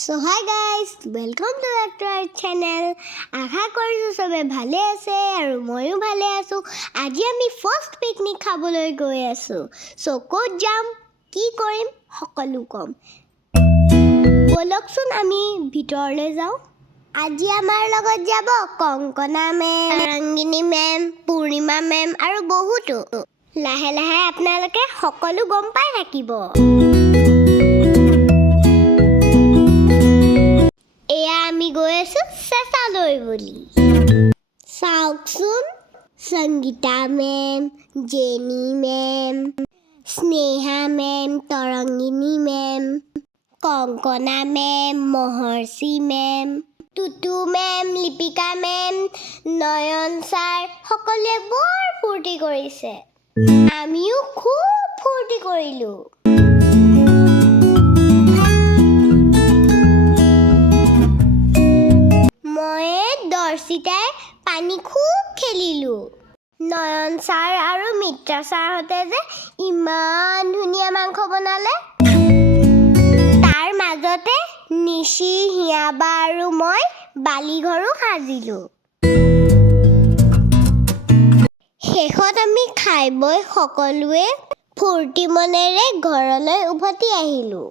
So hi guys, welcome to back to our channel. আশা কৰিছোঁ সবে ভালে আছে আৰু ময়ো ভালে আছো। আজি আমি ফাৰ্স্ট পিকনিক খাবলৈ গৈ আছো। সো ক'ত যাম, কি কৰিম সকলো কম। বলকচোন আমি ভিতৰলৈ যাওঁ। আজি আমাৰ লগত যাব কংকনা মেম, ৰংগিনী মেম, পূৰ্ণিমা মেম আৰু বহুতো। লাহে লাহে আপোনালোকে সকলো গম পাই থাকিব। আমি গৈ আছো চেঁচালৈ বুলি। চাওকচোন, Sangeeta ma'am, Jeni ma'am, Sneha ma'am, Tarangini ma'am, Kankana ma'am, Maharshi ma'am, Tutu ma'am, Lipika ma'am, Nayan sir সকলোৱে বৰ ফূৰ্তি কৰিছে। আমিও খুব ফূৰ্তি কৰিলোঁ। দৰ্শিতাই পানী খুব খেলিলোঁ। নয়ন ছাৰ আৰু মিত্ৰা ছাৰহঁতে যে ইমান ধুনীয়া মাংস বনালে। তাৰ মাজতে নিশি, হিয়াবা আৰু মই বালিঘৰো সাজিলোঁ। শেষত আমি খাই বৈ সকলোৱে ফূৰ্তি মনেৰে ঘৰলৈ উভতি আহিলোঁ।